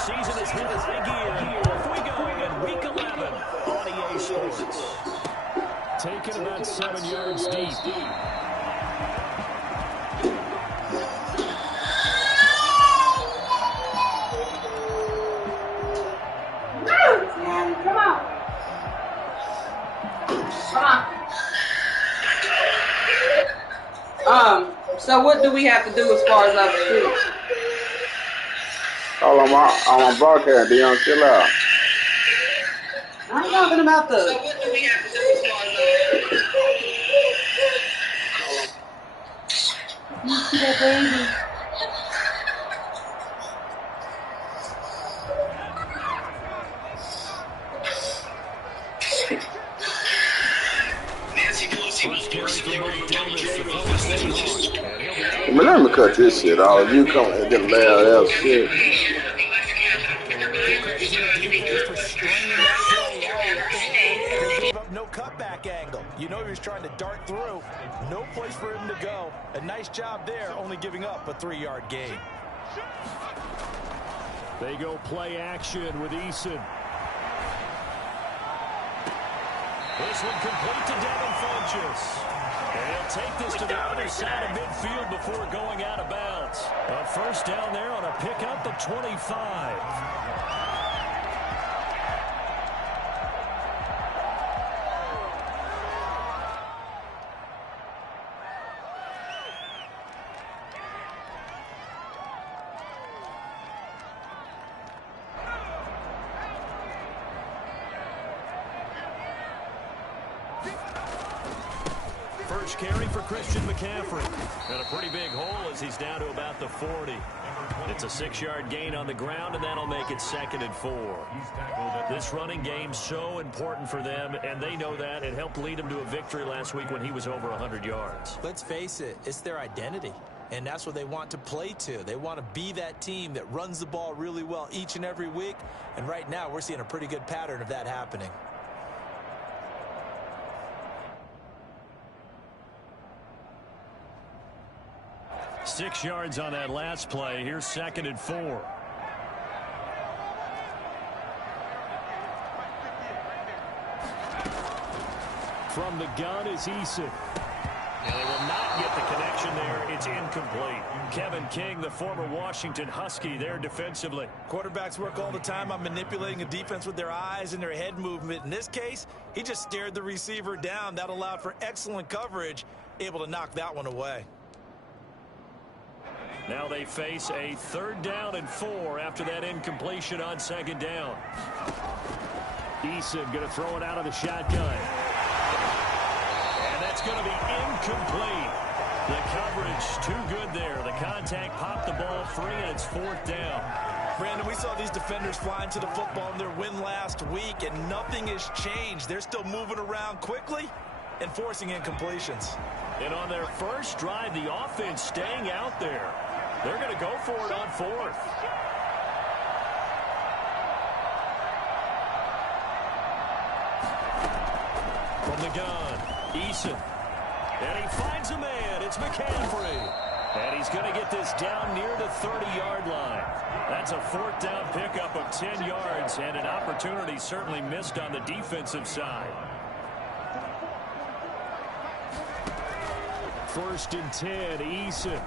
season has hit high gear. Off we go in Week 11 on EA Sports. Taken about 7 yards deep. Come on. So what do we have to do as far as our shoot? Oh, I'm on broadcast, Dion, chill out. I'm talking about the... So what do we have to do as far as our... You see that baby? Man, let me cut this shit off. You come and get loud ass shit. No cutback angle. You know he was trying to dart through. No place for him to go. A nice job there, only giving up a 3-yard gain. They go play action with Eason. This one complete to Devin Funchess. And he'll take this to the other side of midfield before going out of bounds. A first down there on a pickup of 25. First carry for Christian McCaffrey. And a pretty big hole as he's down to about the 40. It's a 6-yard gain on the ground, and that'll make it 2nd and 4. This running game's so important for them, and they know that. It helped lead them to a victory last week when he was over 100 yards. Let's face it, it's their identity. And that's what they want to play to. They want to be that team that runs the ball really well each and every week. And right now, we're seeing a pretty good pattern of that happening. Six yards on that last play. Here's 2nd and 4. From the gun is Eason. And they will not get the connection there. It's incomplete. Kevin King, the former Washington Husky, there defensively. Quarterbacks work all the time on manipulating a defense with their eyes and their head movement. In this case, he just stared the receiver down. That allowed for excellent coverage, able to knock that one away. Now they face a 3rd down and 4 after that incompletion on 2nd down. Eason going to throw it out of the shotgun. And that's going to be incomplete. The coverage too good there. The contact popped the ball free, and it's 4th down. Brandon, we saw these defenders flying to the football in their win last week, and nothing has changed. They're still moving around quickly and forcing incompletions. And on their first drive, the offense staying out there. They're going to go for it on 4th. From the gun, Eason. And he finds a man. It's McCaffrey. And he's going to get this down near the 30-yard line. That's a 4th down pickup of 10 yards, and an opportunity certainly missed on the defensive side. 1st and 10, Eason.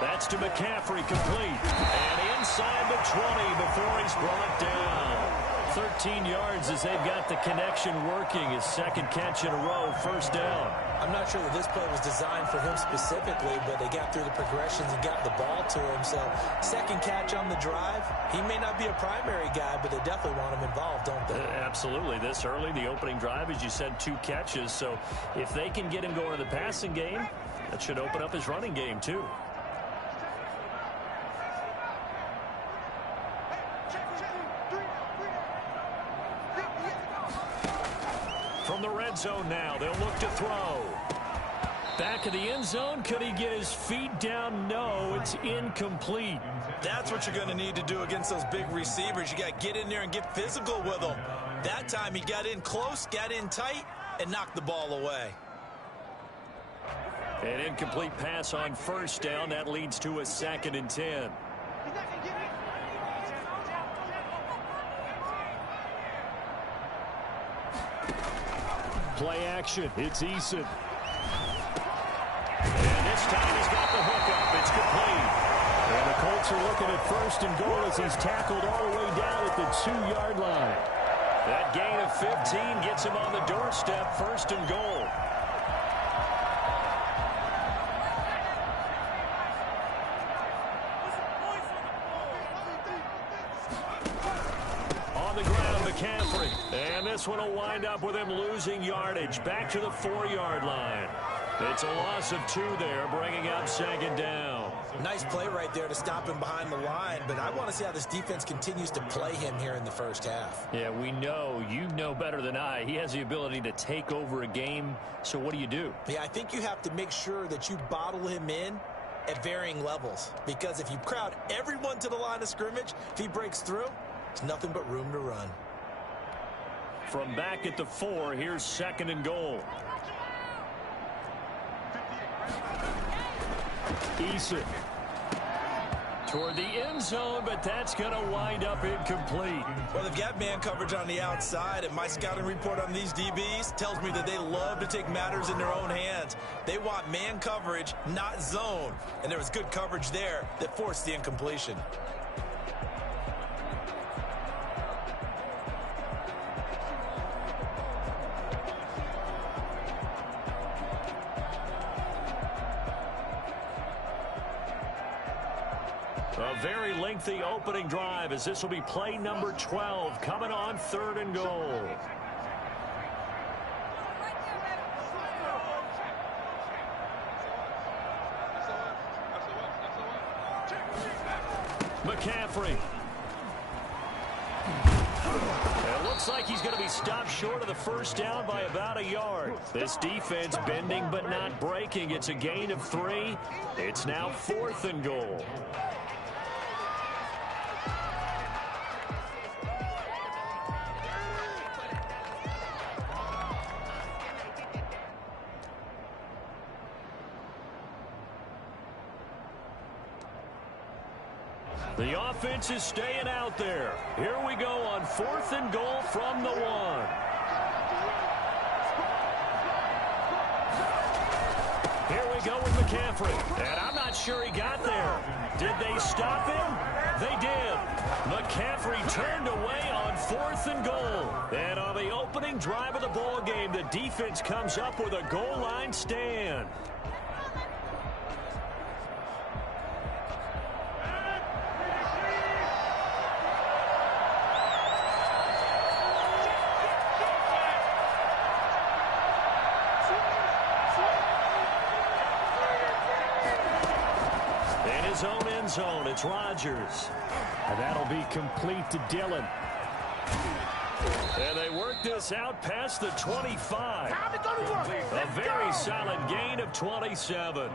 That's to McCaffrey, complete. And inside the 20 before he's brought down. 13 yards as they've got the connection working. His 2nd catch in a row, 1st down. I'm not sure that this play was designed for him specifically, but they got through the progressions and got the ball to him. So 2nd catch on the drive. He may not be a primary guy, but they definitely want him involved, don't they? Absolutely. This early, the opening drive, as you said, 2 catches. So if they can get him going in the passing game, that should open up his running game too. From the red zone now, they'll look to throw. Back of the end zone, could he get his feet down? No, it's incomplete. That's what you're going to need to do against those big receivers. You got to get in there and get physical with them. That time he got in close, got in tight, and knocked the ball away. An incomplete pass on 1st down. That leads to a 2nd and 10. Play action. It's Eason. And this time he's got the hookup. It's complete. And the Colts are looking at 1st and goal as he's tackled all the way down at the 2-yard line. That gain of 15 gets him on the doorstep, 1st and goal. On the ground, McCaffrey. And this one will wind up with him losing yardage. Back to the 4-yard line. It's a loss of 2 there, bringing up 2nd down. Nice play right there to stop him behind the line, but I want to see how this defense continues to play him here in the first half. Yeah, we know. You know better than I. He has the ability to take over a game, so what do you do? Yeah, I think you have to make sure that you bottle him in at varying levels, because if you crowd everyone to the line of scrimmage, if he breaks through, it's nothing but room to run. From back at the 4, here's 2nd and goal. Eason toward the end zone, but that's going to wind up incomplete. Well, they've got man coverage on the outside, and my scouting report on these DBs tells me that they love to take matters in their own hands. They want man coverage, not zone, and there was good coverage there that forced the incompletion. A very lengthy opening drive as this will be play number 12 coming on 3rd and goal. McCaffrey. It looks like he's going to be stopped short of the 1st down by about a yard. This defense bending but not breaking. It's a gain of 3. It's now 4th and goal. The offense is staying out there. Here we go on 4th and goal from the 1. Here we go with McCaffrey. And I'm not sure he got there. Did they stop him? They did. McCaffrey turned away on 4th and goal. And on the opening drive of the ball game, the defense comes up with a goal line stand. Own end zone. It's Rodgers. And that'll be complete to Dillon. And they work this out past the 25. A very solid gain of 27.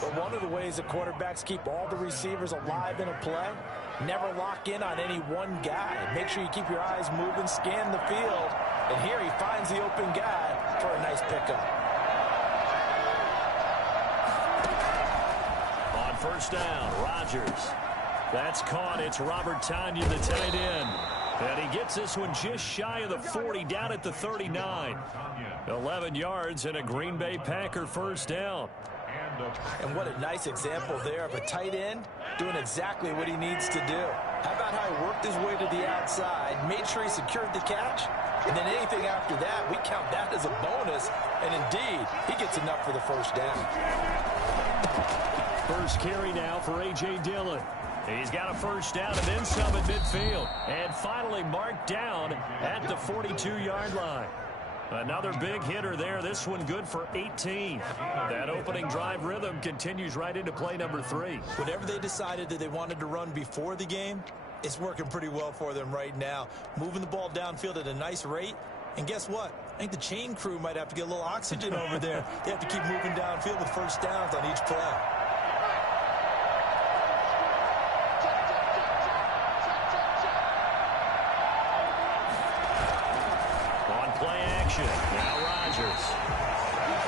But one of the ways that quarterbacks keep all the receivers alive in a play, never lock in on any one guy. Make sure you keep your eyes moving, scan the field. And here he finds the open guy for a nice pickup. 1st down, Rodgers. That's caught. It's Robert Tonyan, the tight end. And he gets this one just shy of the 40, down at the 39. 11 yards and a Green Bay Packer 1st down. And what a nice example there of a tight end doing exactly what he needs to do. How about how he worked his way to the outside, made sure he secured the catch, and then anything after that, we count that as a bonus. And indeed, he gets enough for the 1st down. First carry now for A.J. Dillon. He's got a 1st down and then some at midfield. And finally marked down at the 42-yard line. Another big hitter there. This one good for 18. That opening drive rhythm continues right into play number 3. Whatever they decided that they wanted to run before the game, it's working pretty well for them right now. Moving the ball downfield at a nice rate. And guess what? I think the chain crew might have to get a little oxygen over there. They have to keep moving downfield with 1st downs on each play. Now Rodgers.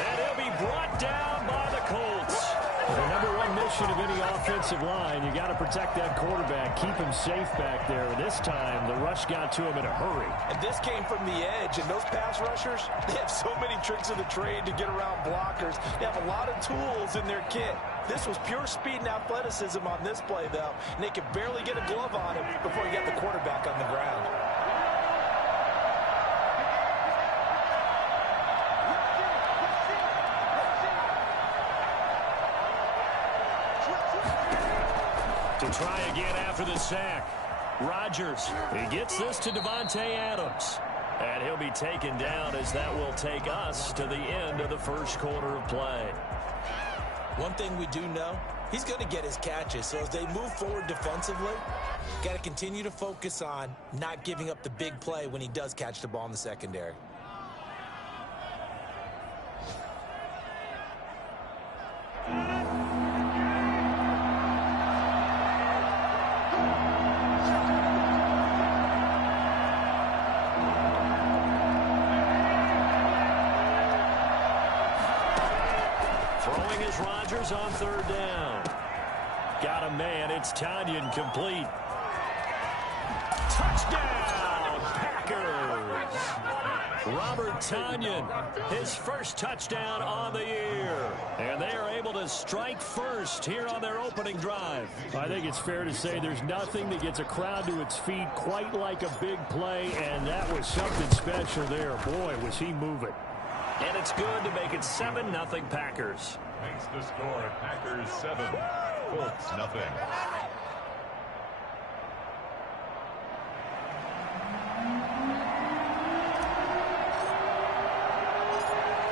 And he'll be brought down by the Colts. The #1 exception of any offensive line. You got to protect that quarterback, keep him safe back there. This time, the rush got to him in a hurry. And this came from the edge, and those pass rushers, they have so many tricks of the trade to get around blockers. They have a lot of tools in their kit. This was pure speed and athleticism on this play, though, and they could barely get a glove on him before he got the quarterback on the ground. To try again after the sack. Rodgers, he gets this to Devontae Adams. And he'll be taken down as that will take us to the end of the first quarter of play. One thing we do know, he's going to get his catches. So as they move forward defensively, got to continue to focus on not giving up the big play when he does catch the ball in the secondary. Rodgers on third down. Got a man. It's Tonyan complete. Touchdown, Packers. Robert Tonyan, his first touchdown on the year. And they are able to strike first here on their opening drive. I think it's fair to say there's nothing that gets a crowd to its feet quite like a big play, and that was something special there. Boy, was he moving. And it's good to make it 7-0 Packers. Makes the score Packers 7, Colts nothing.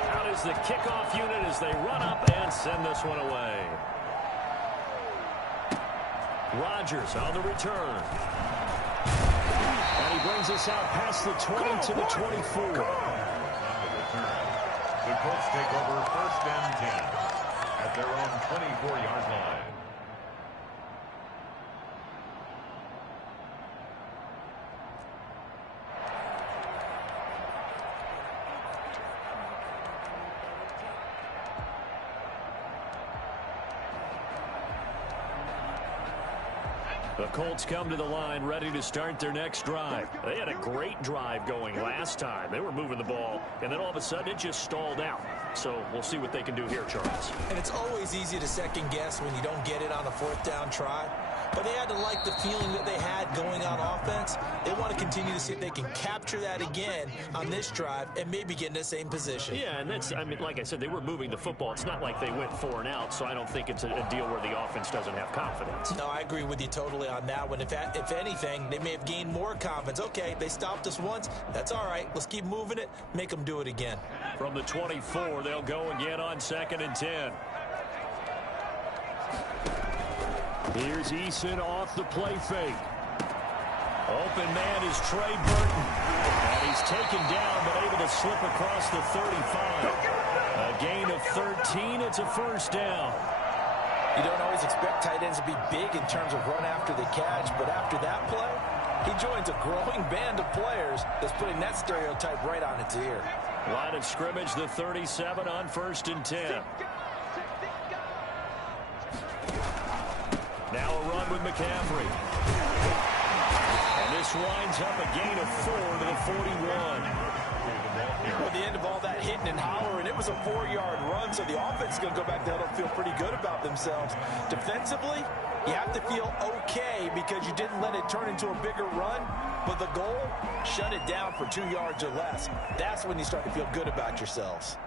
Out is the kickoff unit as they run up and send this one away. Rodgers on the return. And he brings us out past the 20 to the 24. The Colts take over first and 10 at their own 24-yard line. The Colts come to the line ready to start their next drive. They had a great drive going last time. They were moving the ball, and then all of a sudden it just stalled out. So we'll see what they can do here, Charles. And it's always easy to second guess when you don't get it on a fourth down try. But they had to like the feeling that they had going on offense. They want to continue to see if they can capture that again on this drive and maybe get in the same position. Yeah, and that's, I mean, like I said, they were moving the football. It's not like they went 4 and out, so I don't think it's a deal where the offense doesn't have confidence. No, I agree with you totally on that one. If anything, they may have gained more confidence. Okay, they stopped us once. That's all right. Let's keep moving it. Make them do it again. From the 24, they'll go again on 2nd and 10. Here's Eason off the play fake. Open man is Trey Burton. And he's taken down but able to slip across the 35. A gain of 13. It's a first down. You don't always expect tight ends to be big in terms of run after the catch, but after that play, he joins a growing band of players that's putting that stereotype right on its ear. Line of scrimmage, the 37 on 1st and 10. Now a run with McCaffrey. And this winds up a gain of 4 to the 41. At the end of all that hitting and hollering, it was a 4-yard run, so the offense is going to go back there and feel pretty good about themselves. Defensively, you have to feel okay because you didn't let it turn into a bigger run, but the goal, shut it down for 2 yards or less. That's when you start to feel good about yourselves.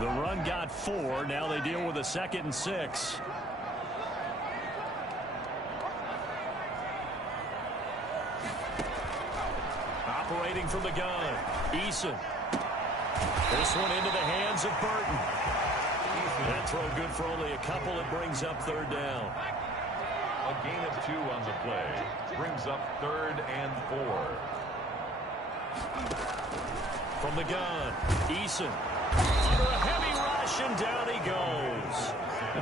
The run got 4. Now they deal with a 2nd and 6. Operating from the gun, Eason. This one into the hands of Burton. That throw good for only a couple. It brings up 3rd down. A gain of 2 on the play brings up 3rd and 4. From the gun, Eason. Under a heavy rush, reception. Down he goes.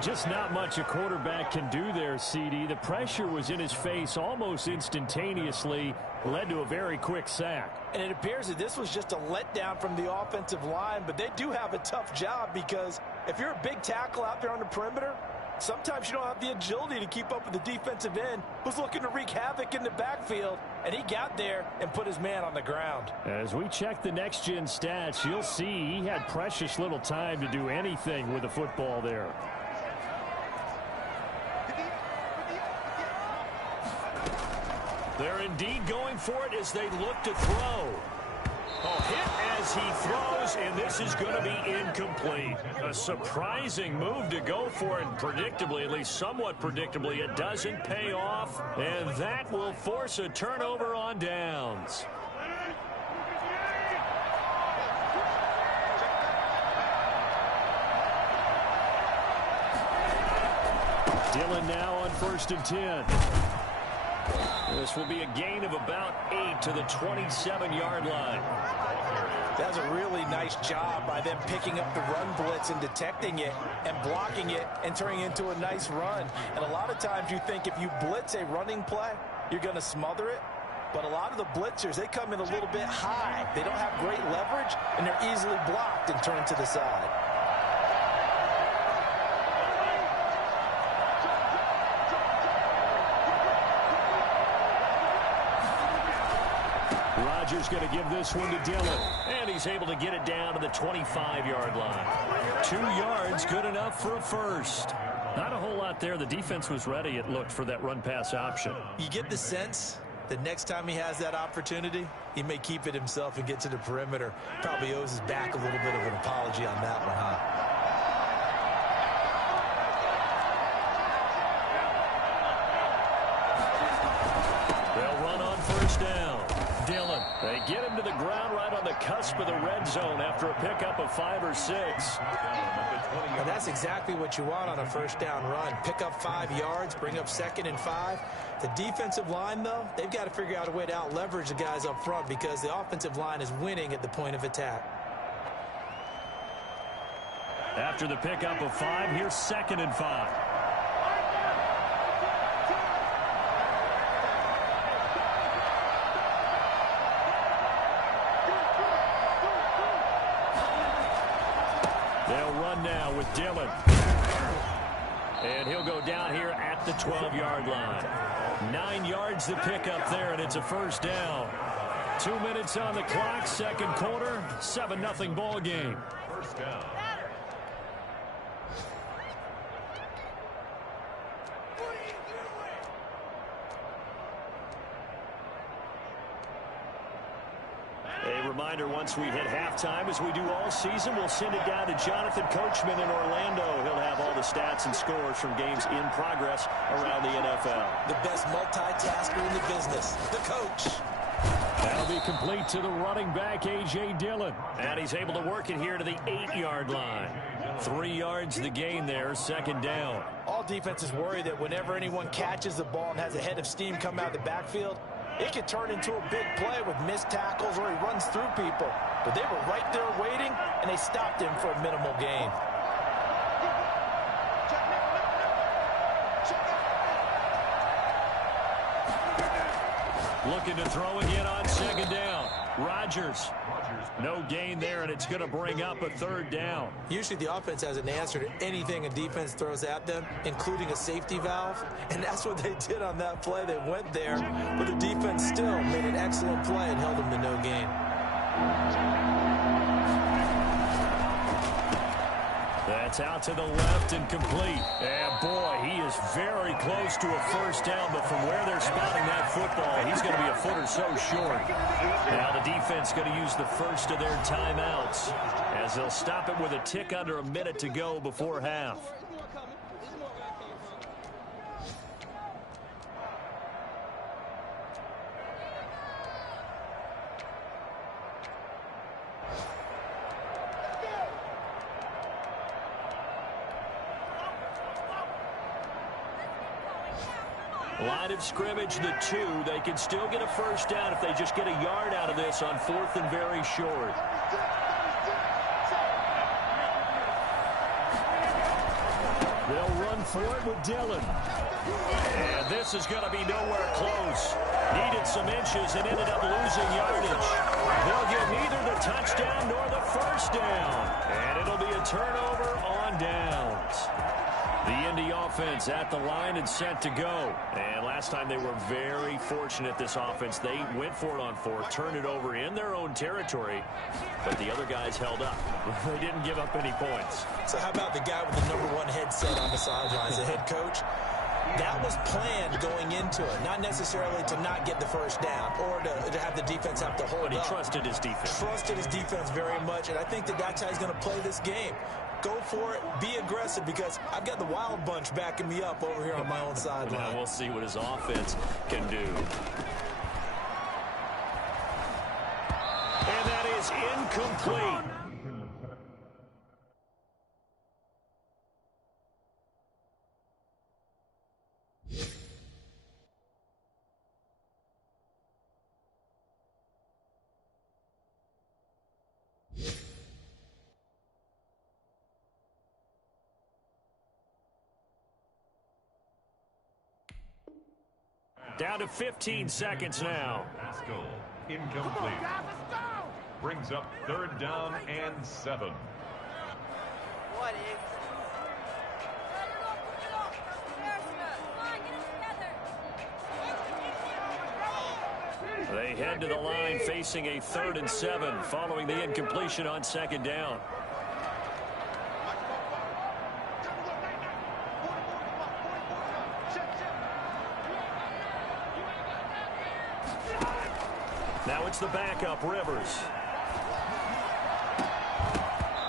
Just not much a quarterback can do there, CD. The pressure was in his face almost instantaneously, led to a very quick sack. And it appears that this was just a letdown from the offensive line, but they do have a tough job because if you're a big tackle out there on the perimeter, sometimes you don't have the agility to keep up with the defensive end who's looking to wreak havoc in the backfield, and he got there and put his man on the ground. As we check the next-gen stats, you'll see he had precious little time to do anything with the football there. They're indeed going for it as they look to throw. Oh, hit as he throws, and this is going to be incomplete. A surprising move to go for it, predictably, at least somewhat predictably. It doesn't pay off, and that will force a turnover on downs. Dillon now on 1st and 10. This will be a gain of about 8 to the 27-yard line. That's a really nice job by them picking up the run blitz and detecting it and blocking it and turning it into a nice run. And a lot of times you think if you blitz a running play, you're going to smother it. But a lot of the blitzers, they come in a little bit high. They don't have great leverage, and they're easily blocked and turned to the side. Rodgers going to give this one to Dillon. And he's able to get it down to the 25-yard line. 2 yards, good enough for a first. Not a whole lot there. The defense was ready, it looked, for that run-pass option. You get the sense that next time he has that opportunity, he may keep it himself and get to the perimeter. Probably owes his back a little bit of an apology on that one, huh? They'll run on 1st down. Dillon. They get him to the ground right on the cusp of the red zone after a pickup of 5 or 6. And that's exactly what you want on a 1st down run. Pick up 5 yards, bring up 2nd and 5. The defensive line, though, they've got to figure out a way to out-leverage the guys up front because the offensive line is winning at the point of attack. After the pickup of 5, here's 2nd and 5. They'll run now with Dillon. And he'll go down here at the 12-yard line. 9 yards the pickup there, and it's a 1st down. 2 minutes on the clock, 2nd quarter, 7-0 ball game. 1st down. A reminder, once we hit halftime, as we do all season, we'll send it down to Jonathan Coachman in Orlando. He'll have all the stats and scores from games in progress around the NFL. The best multitasker in the business, the coach. That'll be complete to the running back, A.J. Dillon. And he's able to work it here to the 8-yard line. 3 yards the gain there, 2nd down. All defenses worry that whenever anyone catches the ball and has a head of steam come out of the backfield, it could turn into a big play with missed tackles or he runs through people. But they were right there waiting, and they stopped him for a minimal gain. Looking to throw again on 2nd down. Rodgers. No gain there, and it's going to bring up a 3rd down. Usually the offense has an answer to anything a defense throws at them, including a safety valve. And that's what they did on that play. They went there, but the defense still made an excellent play and held them to no gain. That's out to the left and complete. And boy, he is very close to a 1st down, but from where they're spotting that football, he's going to be a foot or so short. Now the defense going to use the first of their timeouts as they'll stop it with a tick under a minute to go before half. Line of scrimmage, the 2. They can still get a 1st down if they just get a yard out of this on 4th and very short. They'll run for it with Dillon. And this is going to be nowhere close. Needed some inches and ended up losing yardage. They'll get neither the touchdown nor the first down. And it'll be a turnover on downs. The Indy offense at the line and set to go. And last time they were very fortunate, this offense. They went for it on fourth, turned it over in their own territory, but the other guys held up. They didn't give up any points. So how about the guy with the #1 headset on the sidelines, the head coach? That was planned going into it, not necessarily to not get the first down or to have the defense have to hold up. But he trusted his defense. Trusted his defense very much, and I think that's how he's going to play this game. Go for it, be aggressive, because I've got the wild bunch backing me up over here on my own sideline. Now we'll see what his offense can do. And that is incomplete. Down to 15 seconds now. Pascal, incomplete. Brings up 3rd down and 7. What is? They head to the line facing a 3rd and 7 following the incompletion on 2nd down. Now it's the backup, Rivers.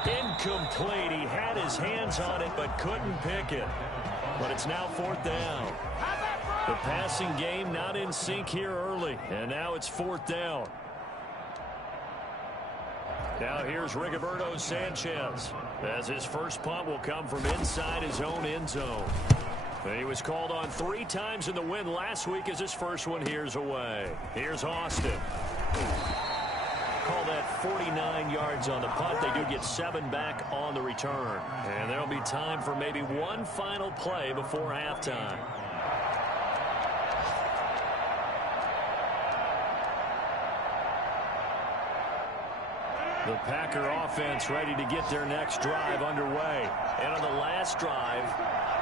Incomplete. He had his hands on it but couldn't pick it. But it's now 4th down. The passing game not in sync here early. And now it's 4th down. Now here's Rigoberto Sanchez, as his first punt will come from inside his own end zone. He was called on 3 times in the win last week as his first one here's away. Here's Austin. Call that 49 yards on the punt. They do get 7 back on the return. And there'll be time for maybe one final play before halftime. The Packer offense ready to get their next drive underway. And on the last drive,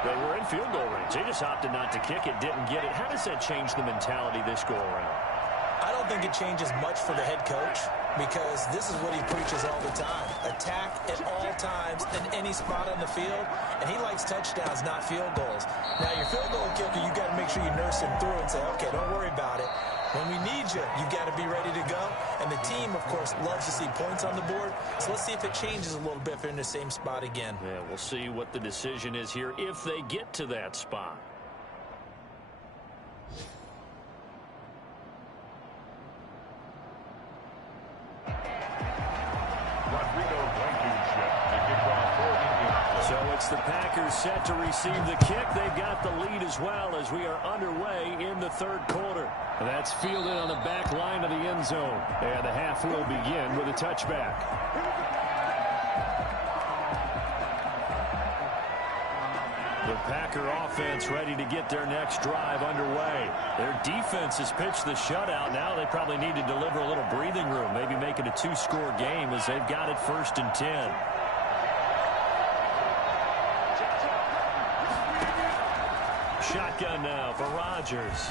they were in field goal range. They just opted not to kick it, didn't get it. How does that change the mentality this go around? I don't think it changes much for the head coach, because this is what he preaches all the time. Attack at all times in any spot on the field, and he likes touchdowns, not field goals. Now, your field goal kicker, you got to make sure you nurse him through and say, okay, don't worry about it. When we need you, you got to be ready to go. And the team, of course, loves to see points on the board. So let's see if it changes a little bit if they're in the same spot again. Yeah, we'll see what the decision is here if they get to that spot. So it's the Packers set to receive the kick. They've got the lead as well as we are underway in the 3rd quarter. That's fielded on the back line of the end zone. And the half will begin with a touchback. The Packer offense ready to get their next drive underway. Their defense has pitched the shutout. Now they probably need to deliver a little breathing room, maybe make it a 2-score game as they've got it 1st and 10. Shotgun now for Rodgers.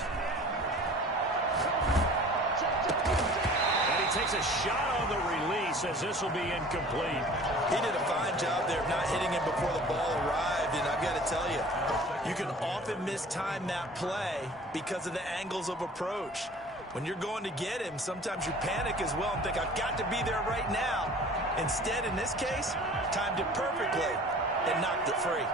And he takes a shot on the release as this will be incomplete. He did a fine job there of not hitting it before the ball arrived, and I've got to tell you, you can often mistime that play because of the angles of approach. When you're going to get him, sometimes you panic as well and think, I've got to be there right now. Instead, in this case, timed it perfectly and knocked it free.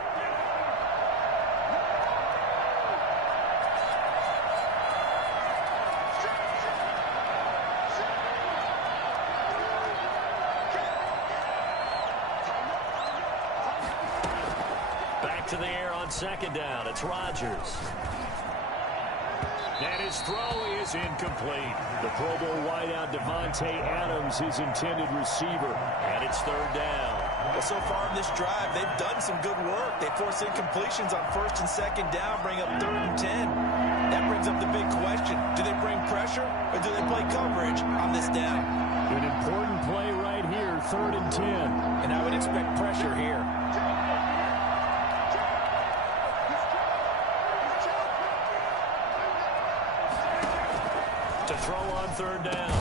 To the air on 2nd down. It's Rodgers. And his throw is incomplete. The Pro Bowl wideout Devontae Adams, his intended receiver. And it's 3rd down. Well, so far in this drive, they've done some good work. They force incompletions on 1st and 2nd down, bring up 3rd and 10. That brings up the big question. Do they bring pressure or do they play coverage on this down? An important play right here, 3rd and 10. And I would expect pressure here. To throw on 3rd down,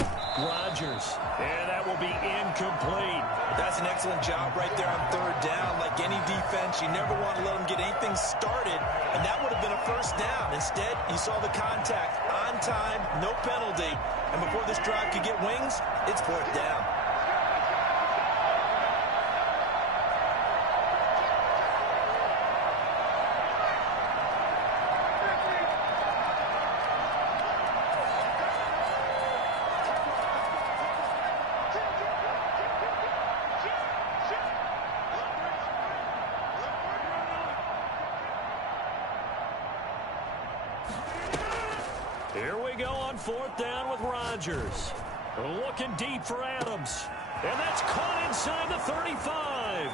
Rodgers. And that will be incomplete. That's an excellent job right there on 3rd down. Like any defense, you never want to let them get anything started, and that would have been a 1st down. Instead, you saw the contact on time, no penalty, and before this drive could get wings, it's 4th down. Here we go on 4th down with Rodgers. Looking deep for Adams. And that's caught inside the 35.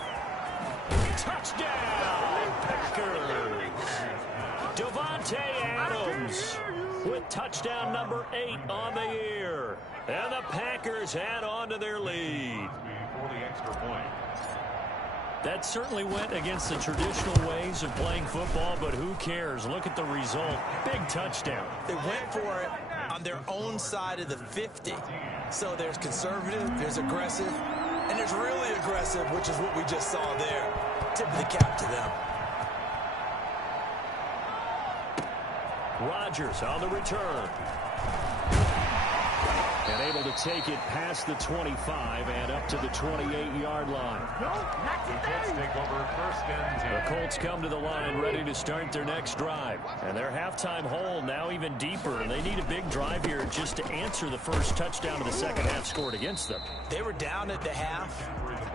Touchdown, Packers. Devontae Adams with touchdown number 8 on the year. And the Packers add on to their lead. For the extra point. That certainly went against the traditional ways of playing football, but who cares? Look at the result. Big touchdown. They went for it on their own side of the 50. So there's conservative, there's aggressive, and there's really aggressive, which is what we just saw there. Tip of the cap to them. Rodgers on the return. And able to take it past the 25 and up to the 28-yard line. The Colts take over 1st and 10. The Colts come to the line ready to start their next drive. And their halftime hole now even deeper. And they need a big drive here just to answer the first touchdown of the second half scored against them. They were down at the half.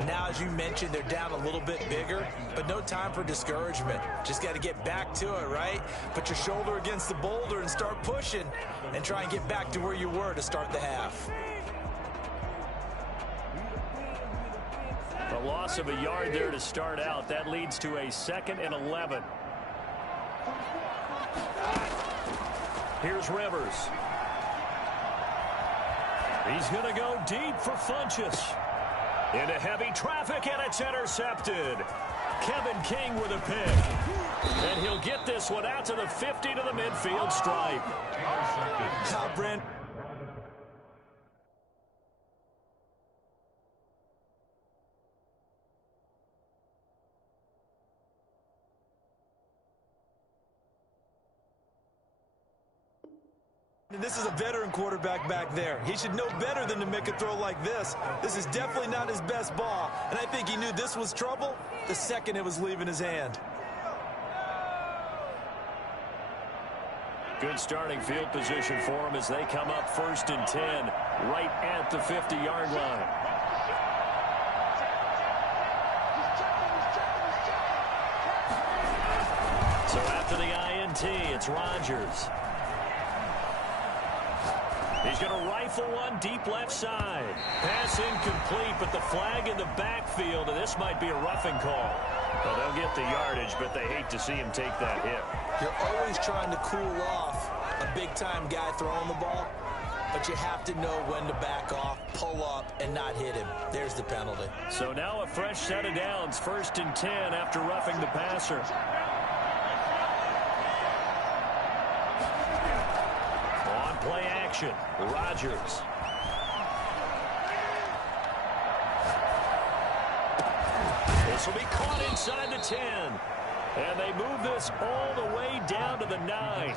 Now, as you mentioned, they're down a little bit bigger, but no time for discouragement. Just got to get back to it, right? Put your shoulder against the boulder and start pushing and try and get back to where you were to start the half. A loss of a yard there to start out. That leads to a 2nd and 11. Here's Rivers. He's going to go deep for Funchess. Into heavy traffic, and it's intercepted. Kevin King with a pick. And he'll get this one out to the 50 to the midfield stripe. Now, Brent. And this is a veteran quarterback back there. He should know better than to make a throw like this. This is definitely not his best ball. And I think he knew this was trouble the second it was leaving his hand. Good starting field position for him as they come up 1st and 10 right at the 50-yard line. So after the INT, it's Rodgers. He's going to rifle one deep left side. Pass incomplete, but the flag in the backfield, and this might be a roughing call. Well, they'll get the yardage, but they hate to see him take that hit. You're always trying to cool off a big-time guy throwing the ball, but you have to know when to back off, pull up, and not hit him. There's the penalty. So now a fresh set of downs, 1st and 10 after roughing the passer. On play action, Rodgers. This will be caught inside the 10. And they move this all the way down to the 9.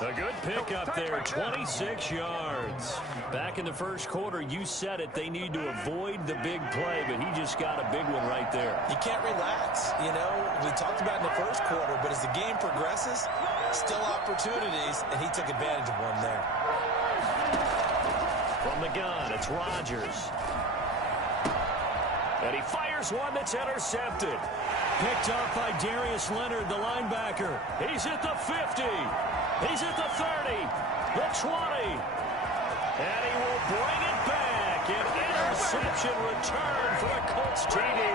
A good pickup there, 26 yards. Back in the first quarter, you said it, they need to avoid the big play, but he just got a big one right there. You can't relax. You know, we talked about in the first quarter, but as the game progresses, still opportunities, and he took advantage of one there. From the gun, it's Rodgers. And he fires one that's intercepted. Picked up by Darius Leonard, the linebacker. He's at the 50. He's at the 30. The 20. And he will bring it back. An interception return for a Colts TD.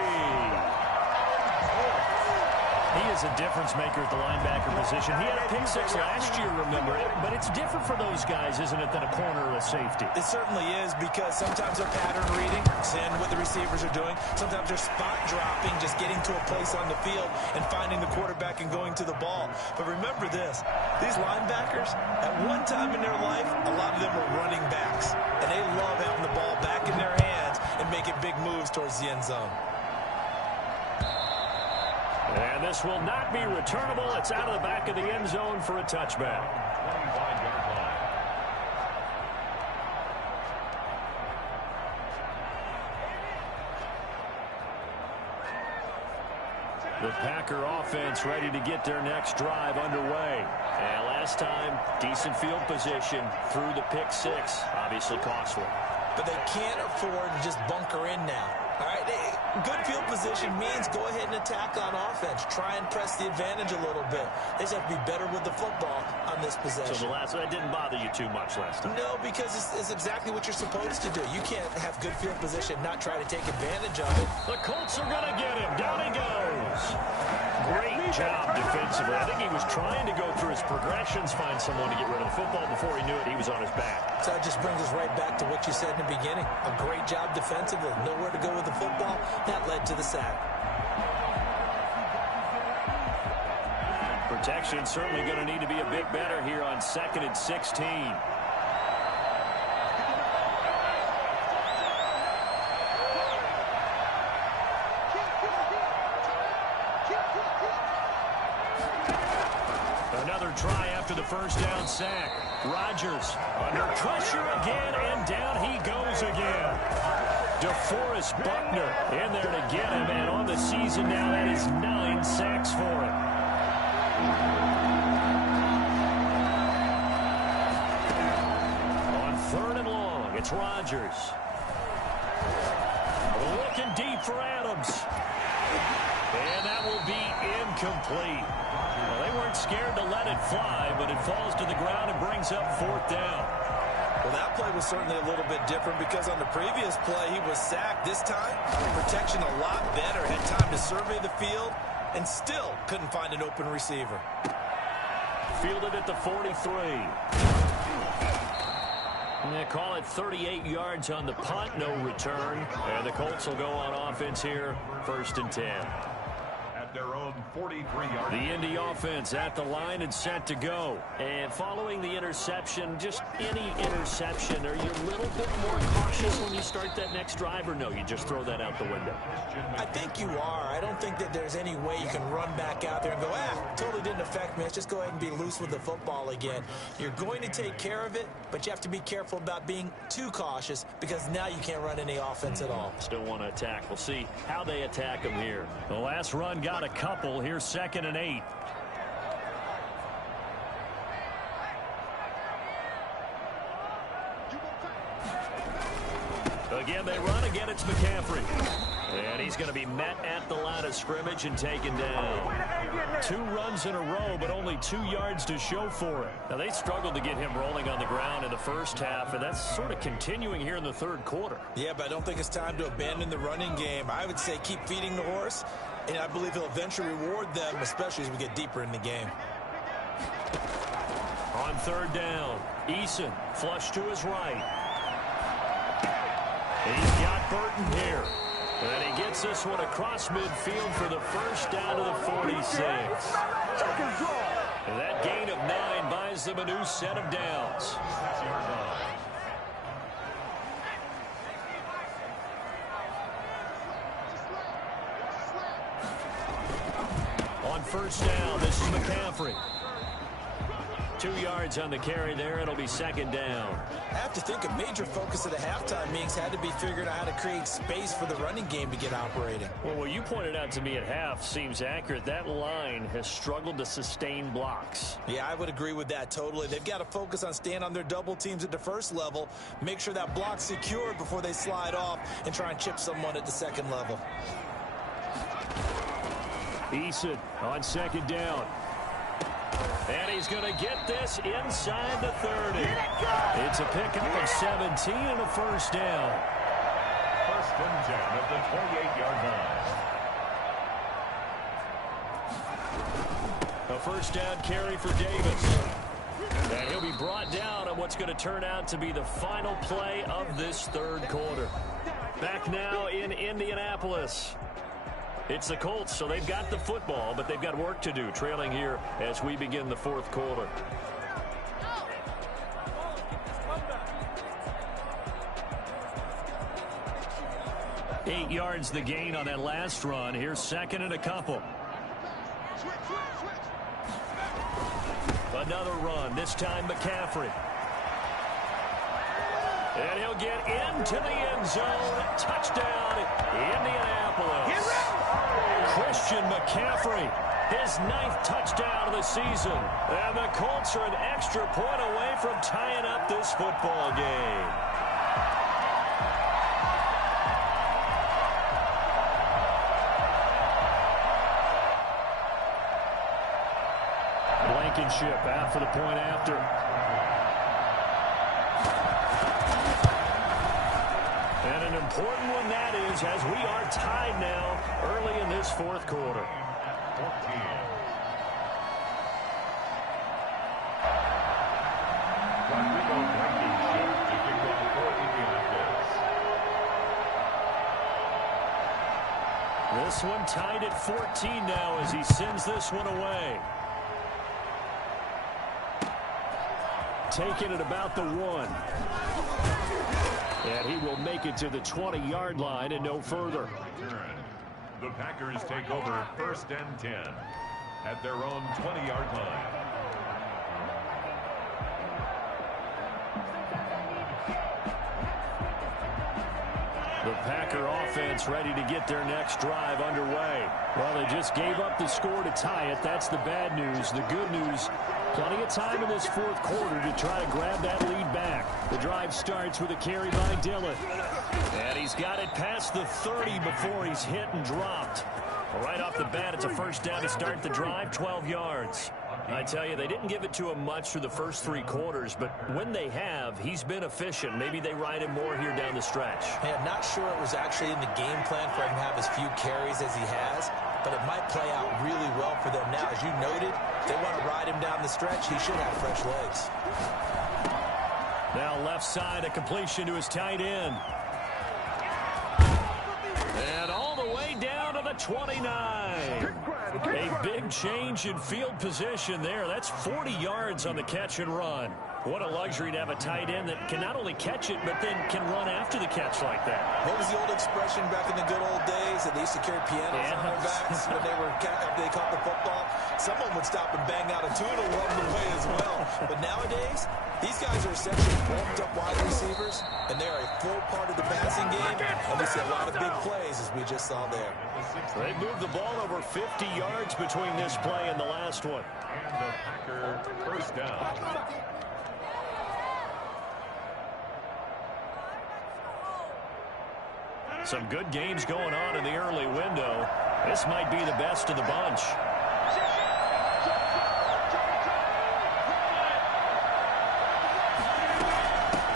is a difference maker at the linebacker position. He had a pick six last year, remember it, but it's different for those guys, isn't it, than a corner or a safety? It certainly is, because sometimes they're pattern reading, seeing what the receivers are doing. Sometimes they're spot dropping, just getting to a place on the field and finding the quarterback and going to the ball. But remember this, these linebackers, at one time in their life, a lot of them were running backs, and they love having the ball back in their hands and making big moves towards the end zone. And this will not be returnable. It's out of the back of the end zone for a touchback. 25-yard line. The Packer offense ready to get their next drive underway. And last time, decent field position through the pick six. Obviously costly. But they can't afford to just bunker in now. All right, good field position means go ahead and attack on offense. Try and press the advantage a little bit. They just have to be better with the football on this possession. So that didn't bother you too much last time? No, because it's exactly what you're supposed to do. You can't have good field position, not try to take advantage of it. The Colts are going to get him. Down he goes. Great job defensively. I think he was trying to go through his progressions, find someone to get rid of the football. Before he knew it, he was on his back. So that just brings us right back to what you said in the beginning. A great job defensively. Nowhere to go with the football. That led to the sack. Protection certainly going to need to be a bit better here on 2nd and 16. Another try after the first down sack. Rodgers under pressure again, and down he goes again. DeForest Buckner in there to get him, and on the season now, that is 9 sacks for him. On 3rd and long, it's Rodgers. Looking deep for Adams. And that will be incomplete. Well, they weren't scared to let it fly, but it falls to the ground and brings up 4th down. Well, that play was certainly a little bit different because on the previous play, he was sacked. This time, protection a lot better. Had time to survey the field and still couldn't find an open receiver. Fielded at the 43. And they call it 38 yards on the punt, no return. And the Colts will go on offense here, 1st and 10. At their own 43-yard. The Indy offense at the line and set to go. And following the interception, just any interception, are you a little bit more cautious when you start that next drive, or no, you just throw that out the window? I think you are. I don't think that there's any way you can run back out there and go, totally didn't affect me. Let's just go ahead and be loose with the football again. You're going to take care of it, but you have to be careful about being too cautious because now you can't run any offense at all. Still want to attack. We'll see how they attack them here. The last run got a couple. Here's 2nd and 8. Again, they run. Again, it's McCaffrey. And he's going to be met at the line of scrimmage and taken down. 2 runs in a row, but only 2 yards to show for it. Now, they struggled to get him rolling on the ground in the first half, and that's sort of continuing here in the 3rd quarter. Yeah, but I don't think it's time to abandon the running game. I would say keep feeding the horse, and I believe he'll eventually reward them, especially as we get deeper in the game. On 3rd down, Eason flush to his right. He's got Burton here. And he gets this one across midfield for the first down to the 46. And that gain of 9 buys them a new set of downs. On 1st down, this is McCaffrey. 2 yards on the carry there. It'll be 2nd down. I have to think a major focus of the halftime meetings had to be figuring out how to create space for the running game to get operating. Well, what you pointed out to me at half seems accurate. That line has struggled to sustain blocks. Yeah, I would agree with that totally. They've got to focus on staying on their double teams at the first level, make sure that block's secured before they slide off and try and chip someone at the 2nd level. Eason on 2nd down. And he's going to get this inside the 30. It's a pickup of 17 and a first down. 1st and 10 at the 28-yard line. A first down carry for Davis. And he'll be brought down on what's going to turn out to be the final play of this third quarter. Back now in Indianapolis. It's the Colts, so they've got the football, but they've got work to do, trailing here as we begin the fourth quarter. Eight yards the gain on that last run. Here's second and a couple. Another run, this time McCaffrey. And he'll get into the end zone. Touchdown, Indianapolis. Christian McCaffrey, his 9th touchdown of the season. And the Colts are an extra point away from tying up this football game. Blankenship out for the point after. And an important one that is, as we are tied now early in this fourth quarter. 14. Rodrigo Blankenship to kick off for Indianapolis. This one tied at 14 now as he sends this one away. Taking it about the 1. And he will make it to the 20-yard line and no further. The Packers take over 1st and 10 at their own 20-yard line. The Packer offense ready to get their next drive underway. Well, they just gave up the score to tie it. That's the bad news. The good news, plenty of time in this fourth quarter to try to grab that lead back. The drive starts with a carry by Dillon. And he's got it past the 30 before he's hit and dropped. Right off the bat, it's a first down to start the drive, 12 yards. I tell you, they didn't give it to him much through the first 3 quarters, but when they have, he's been efficient. Maybe they ride him more here down the stretch. Hey, I'm not sure it was actually in the game plan for him to have as few carries as he has, but it might play out really well for them now. As you noted, if they want to ride him down the stretch, he should have fresh legs. Now left side, a completion to his tight end. And all the way down to the 29. A big change in field position there. That's 40 yards on the catch and run. What a luxury to have a tight end that can not only catch it, but then can run after the catch like that. What was the old expression back in the good old days that they used to carry pianos on their backs when after they caught the football? Someone would stop and bang out a tune along the way as well. But nowadays, these guys are essentially bulked up wide receivers, and they're a full part of the passing game, and we see a lot of big plays as we just saw there. They moved the ball over 50 yards between this play and the last one. And the Packer first down. Some good games going on in the early window. This might be the best of the bunch.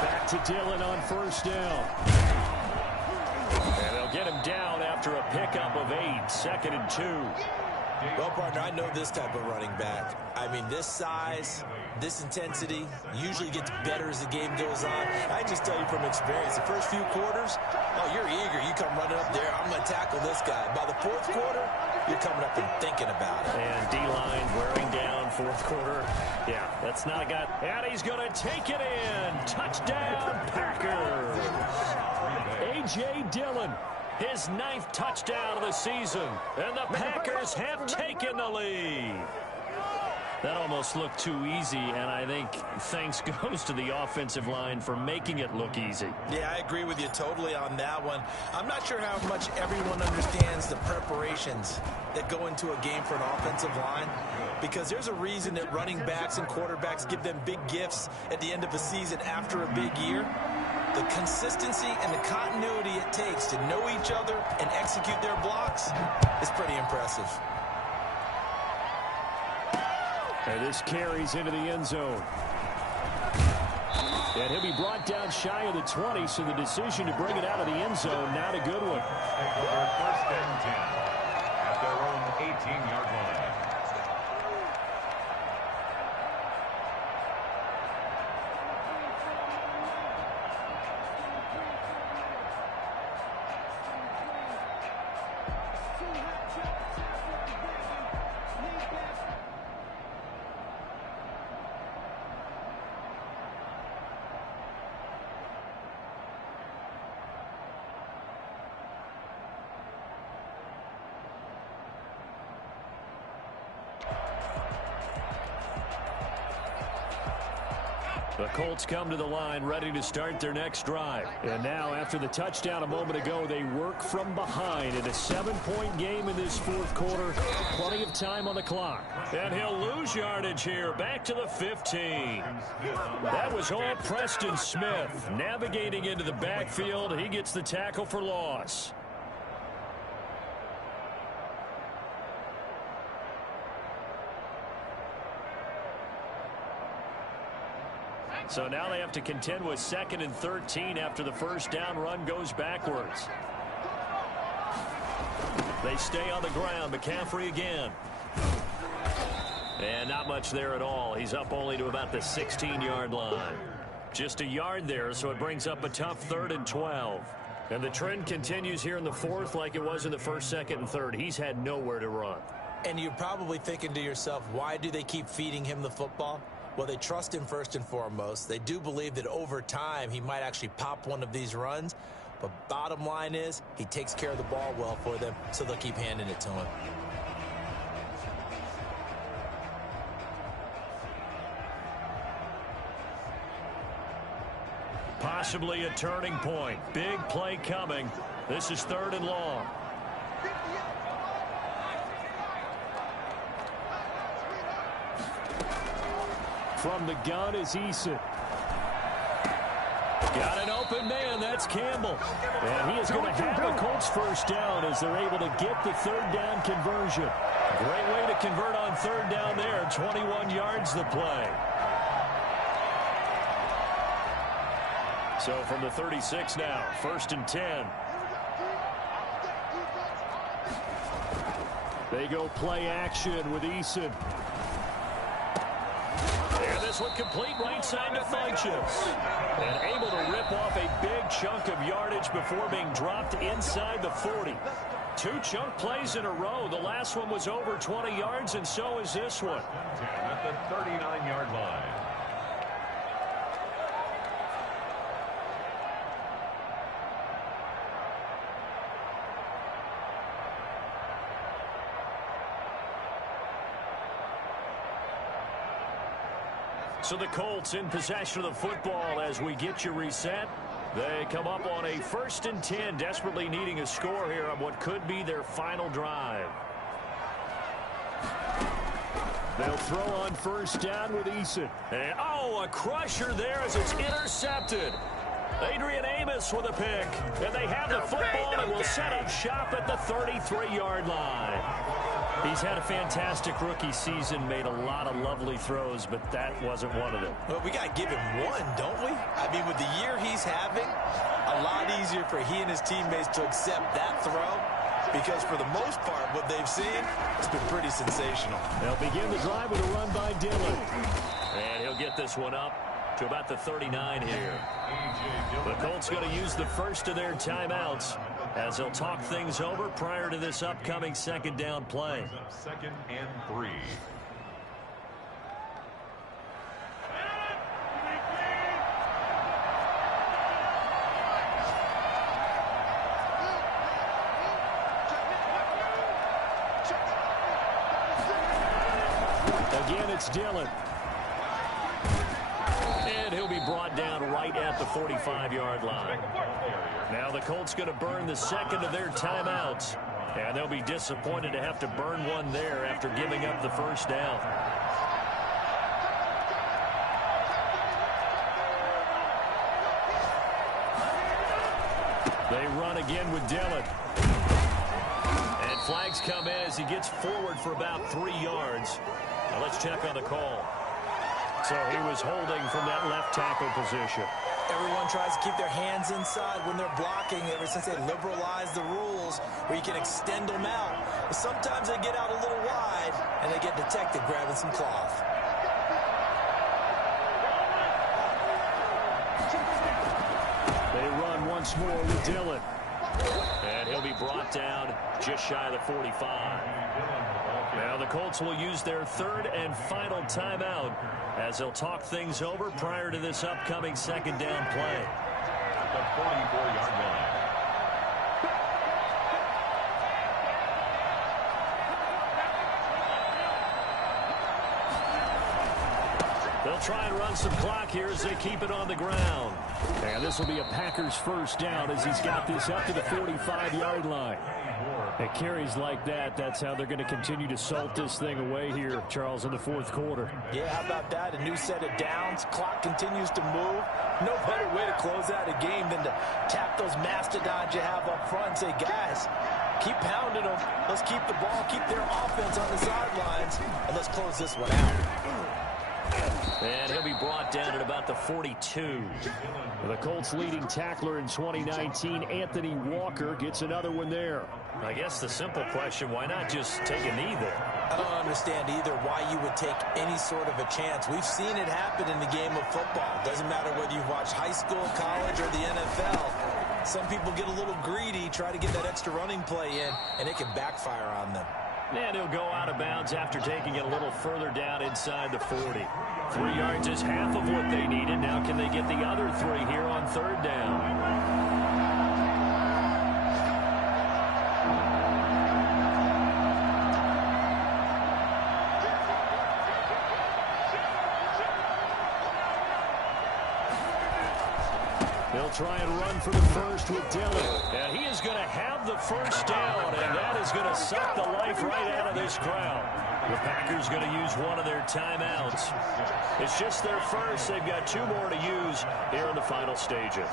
Back to Dillon on first down. And they'll get him down after a pickup of 8, 2nd and 2. Well, partner, I know this type of running back. I mean, this size, this intensity usually gets better as the game goes on. I just tell you from experience, the first few quarters, oh, you're eager. You come running up there, I'm going to tackle this guy. By the fourth quarter, you're coming up and thinking about it. And D-line wearing down fourth quarter. Yeah, that's not a guy. And he's going to take it in. Touchdown, Packers. A.J. Dillon. His 9th touchdown of the season. And the Packers have taken the lead. That almost looked too easy, and I think thanks goes to the offensive line for making it look easy. Yeah, I agree with you totally on that one. I'm not sure how much everyone understands the preparations that go into a game for an offensive line, because there's a reason that running backs and quarterbacks give them big gifts at the end of a season after a big year. The consistency and the continuity it takes to know each other and execute their blocks is pretty impressive. And this carries into the end zone. And he'll be brought down shy of the 20, so the decision to bring it out of the end zone, not a good one. Take over 1st and 10 at their own 18-yard line. The Colts come to the line ready to start their next drive. And now, after the touchdown a moment ago, they work from behind in a 7-point game in this fourth quarter. Plenty of time on the clock. And he'll lose yardage here, back to the 15. That was all Preston Smith. Navigating into the backfield, he gets the tackle for loss. So now they have to contend with 2nd and 13 after the first down run goes backwards. They stay on the ground. McCaffrey again. And not much there at all. He's up only to about the 16-yard line. Just a yard there, so it brings up a tough 3rd and 12. And the trend continues here in the fourth like it was in the first, second, and third. He's had nowhere to run. And you're probably thinking to yourself, why do they keep feeding him the football? Well, they trust him first and foremost. They do believe that over time he might actually pop one of these runs. But bottom line is he takes care of the ball well for them, so they'll keep handing it to him. Possibly a turning point. Big play coming. This is 3rd and long. From the gun is Eason. Got an open man. That's Campbell. And he is going to have the Colts first down as they're able to get the 3rd down conversion. Great way to convert on 3rd down there. 21 yards the play. So from the 36 now, 1st and 10. They go play action with Eason. This one complete right side to Funchess. And able to rip off a big chunk of yardage before being dropped inside the 40. 2 chunk plays in a row. The last one was over 20 yards, and so is this one. At the 39-yard line. So the Colts in possession of the football as we get you reset. They come up on a 1st and 10, desperately needing a score here on what could be their final drive. They'll throw on 1st down with Eason. And, a crusher there as it's intercepted. Adrian Amos with a pick. And they have the football and will set up shop at the 33-yard line. He's had a fantastic rookie season, made a lot of lovely throws, but that wasn't one of them. Well, we got to give him one, don't we? I mean, with the year he's having, a lot easier for he and his teammates to accept that throw because for the most part, what they've seen, it's been pretty sensational. They'll begin the drive with a run by Dillon. And he'll get this one up to about the 39 here. The Colts going to use the first of their timeouts as they'll talk things over prior to this upcoming 2nd down play. 2nd and 3. Again, it's Dillon. And he'll be brought down right at the 45-yard line. Now the Colts going to burn the 2nd of their timeouts. And they'll be disappointed to have to burn one there after giving up the 1st down. They run again with Dillon. And flags come in as he gets forward for about 3 yards. Now let's check on the call. So he was holding from that left tackle position. Everyone tries to keep their hands inside when they're blocking ever since they liberalized the rules where you can extend them out. But sometimes they get out a little wide and they get detected grabbing some cloth. They run once more with Dillon. And he'll be brought down just shy of the 45. Now the Colts will use their 3rd and final timeout as they'll talk things over prior to this upcoming 2nd down play. At the 44-yard line. They'll try and run some clock here as they keep it on the ground. And this will be a Packers first down as he's got this up to the 45-yard line. At carries like that, that's how they're going to continue to salt this thing away here, Charles, in the fourth quarter. Yeah, how about that? A new set of downs. Clock continues to move. No better way to close out a game than to tap those mastodons you have up front and say, guys, keep pounding them. Let's keep the ball, keep their offense on the sidelines, and let's close this one out. And he'll be brought down at about the 42. The Colts' leading tackler in 2019, Anthony Walker, gets another one there. I guess the simple question, why not just take a knee there? I don't understand either why you would take any sort of a chance. We've seen it happen in the game of football. Doesn't matter whether you've watched high school, college, or the NFL. Some people get a little greedy, try to get that extra running play in, and it can backfire on them. And he'll go out of bounds after taking it a little further down inside the 40. 3 yards is half of what they needed. Now can they get the other 3 here on third down? They'll try and run for the first with Dillon. And he is going to have the first down, and that is going to suck the life right out of this crowd. The Packers going to use one of their timeouts. It's just their first. They've got 2 more to use here in the final stages.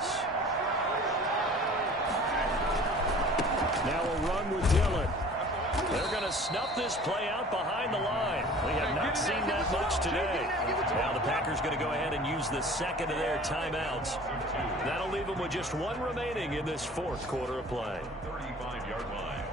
Now a run with Dillon. They're going to snuff this play out behind the line. We have not seen that much today. Now the Packers going to go ahead and use the second of their timeouts. That'll leave them with just 1 remaining in this fourth quarter of play. 35-yard line.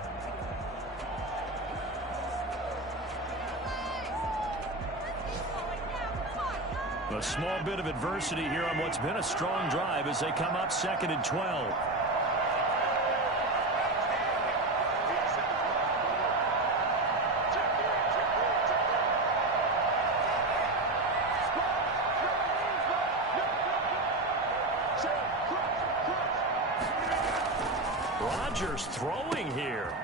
A small bit of adversity here on what's been a strong drive as they come up 2nd and 12. Rodgers throwing here.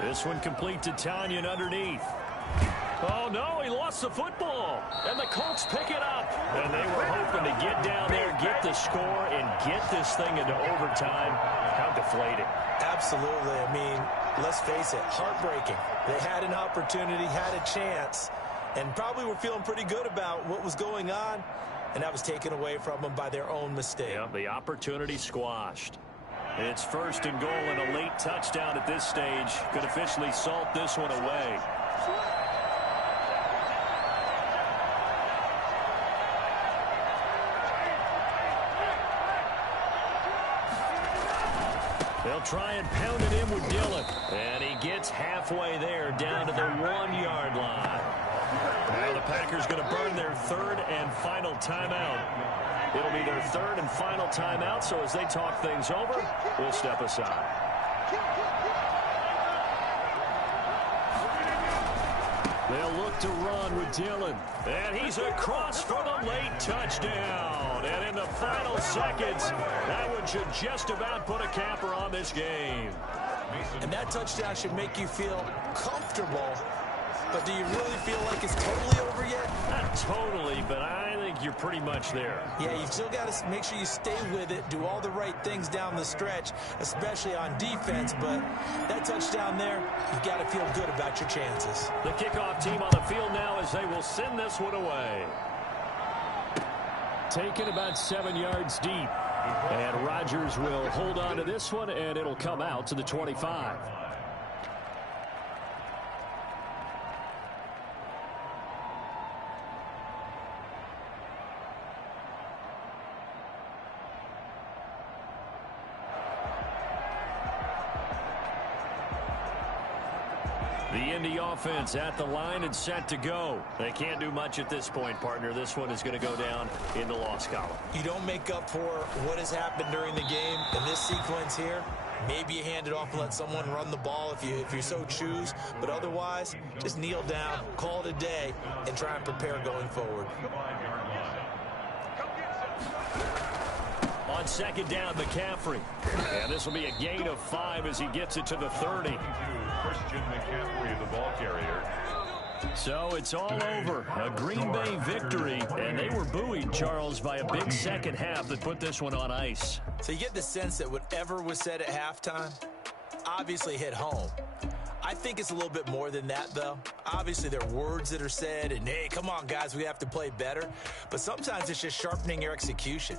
This one complete to Tanyan underneath. Oh, no, he lost the football. And the Colts pick it up. And they were hoping to get down there, get the score, and get this thing into overtime. How deflating. Absolutely. I mean, let's face it, heartbreaking. They had an opportunity, had a chance, and probably were feeling pretty good about what was going on, and that was taken away from them by their own mistake. Yeah, the opportunity squashed. It's 1st and goal, and a late touchdown at this stage could officially salt this one away. They'll try and pound it in with Dillon. And he gets halfway there, down to the 1-yard line. Now the Packers going to burn their 3rd and final timeout. It'll be their 3rd and final timeout, so as they talk things over, we'll step aside. They'll look to run with Dillon. And he's across for the late touchdown. And in the final seconds, that one should just about put a capper on this game. And that touchdown should make you feel comfortable. But do you really feel like it's totally over yet? Not totally, but I think you're pretty much there. Yeah, you've still got to make sure you stay with it, do all the right things down the stretch, especially on defense. But that touchdown there, you've got to feel good about your chances. The kickoff team on the field now as they will send this one away. Taken about 7 yards deep. And Rodgers will hold on to this one, and it'll come out to the 25. The Indy offense at the line and set to go. They can't do much at this point, partner. This one is going to go down in the loss column. You don't make up for what has happened during the game in this sequence here. Maybe you hand it off and let someone run the ball if you so choose. But otherwise, just kneel down, call it a day, and try and prepare going forward. On 2nd down, McCaffrey. And this will be a gain of 5 as he gets it to the 30. Christian McCaffrey, the ball carrier. So it's all over. A Green Bay victory, and they were buoyed, Charles, by a big second half that put this one on ice. So you get the sense that whatever was said at halftime obviously hit home. I think it's a little bit more than that, though. Obviously, there are words that are said, and, hey, come on, guys, we have to play better. But sometimes it's just sharpening your execution.